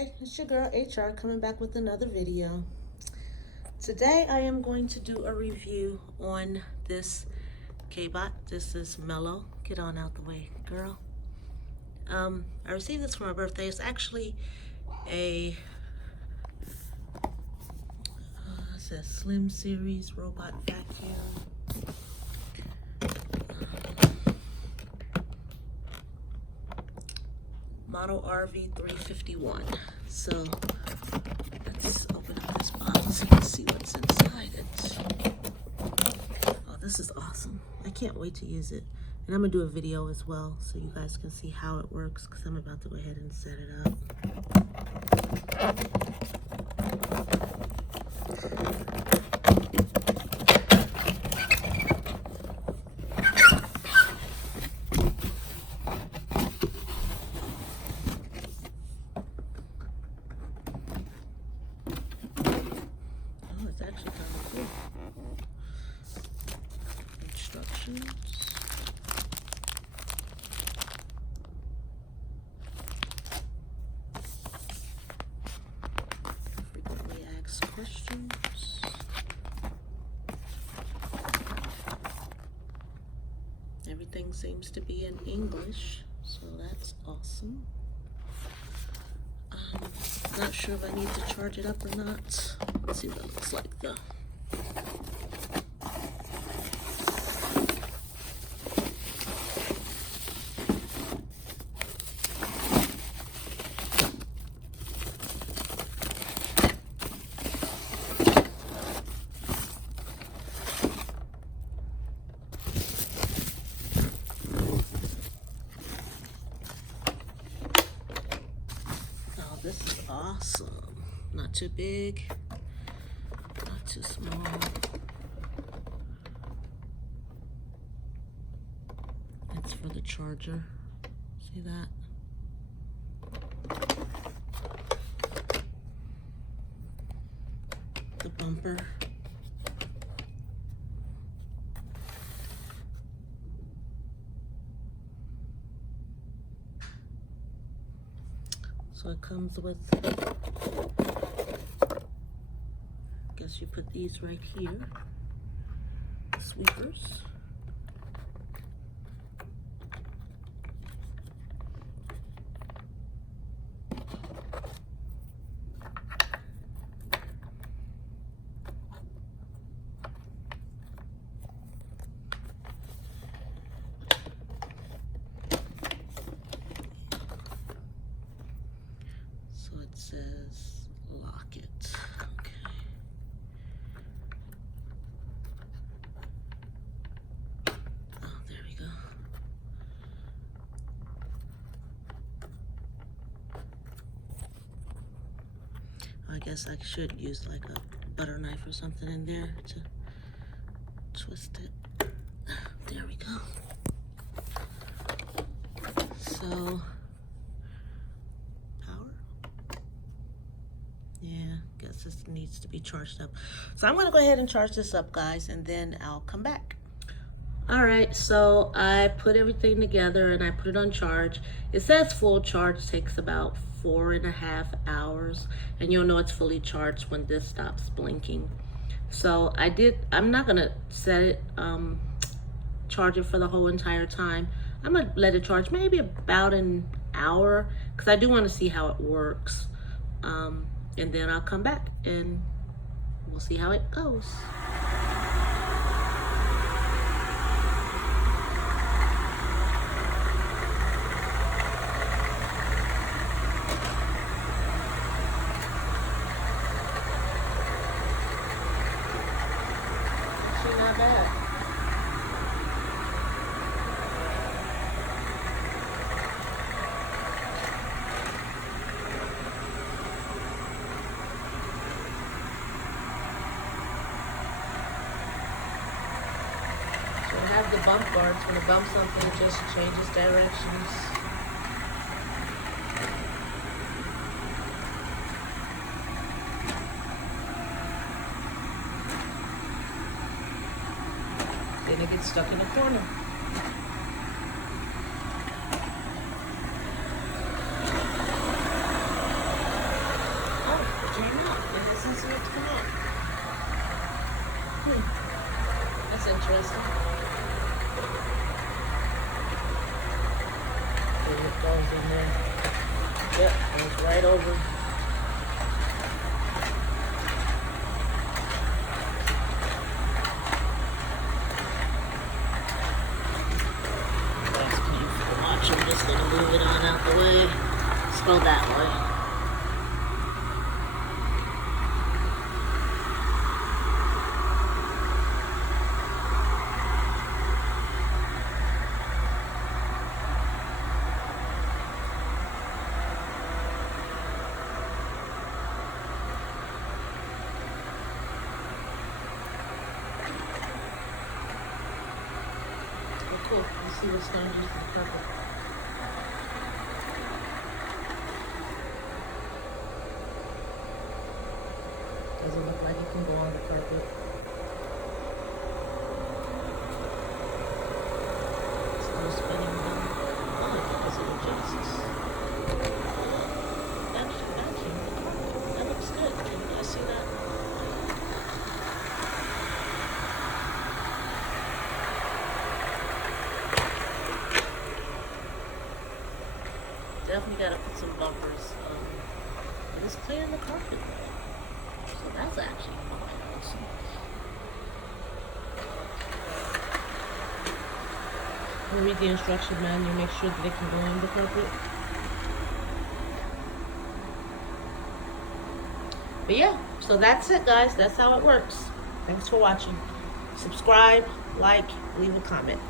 Hey, it's your girl HR coming back with another video. Today I am going to do a review on this Kobot. This is Mellow. Get on out the way, girl. I received this for my birthday. It's actually a it says Slim Series robot vacuum. Model RV351. So let's open up this box and see what's inside it. Oh, this is awesome. I can't wait to use it. And I'm gonna do a video as well so you guys can see how it works, because I'm about to go ahead and set it up. Actually kind of cool. Instructions. Frequently asked questions. Everything seems to be in English, so that's awesome. Not sure if I need to charge it up or not. Let's see what it looks like though. Oh, this is awesome. Not too big. Too small. It's for the charger. See that? The bumper. So it comes with, guess you put these right here, sweepers. So it says lock it. Okay. I guess I should use like a butter knife or something in there to twist it. There we go. So, power. Yeah, guess this needs to be charged up. So I'm gonna go ahead and charge this up, guys, and then I'll come back. All right, so I put everything together and I put it on charge. It says full charge takes about 4.5 hours, and you'll know it's fully charged when this stops blinking. So I'm not gonna set it, charge it for the whole entire time. I'm gonna let it charge maybe about an hour, because I do want to see how it works. And then I'll come back and we'll see how it goes. Not bad. So I have the bump guards. When it bumps something, it just changes directions. Then it gets stuck in the corner. That's interesting. There it goes in there. Yep, goes right over. That's painful. Watch, I'm just gonna move it on out the way. Let's go that way. Cool. Let's see what's going to use the carpet. Doesn't look like it can go on the carpet. It's no spinning wheel. Oh, because it adjusts. Actually, vacuum the carpet. That looks good. Can you guys see that? Definitely got to put some bumpers. But it's clearing the carpet though. So that's actually awesome. We'll read the instruction manual, make sure that it can go on the carpet. But yeah, so that's it guys. That's how it works. Thanks for watching. Subscribe, like, leave a comment.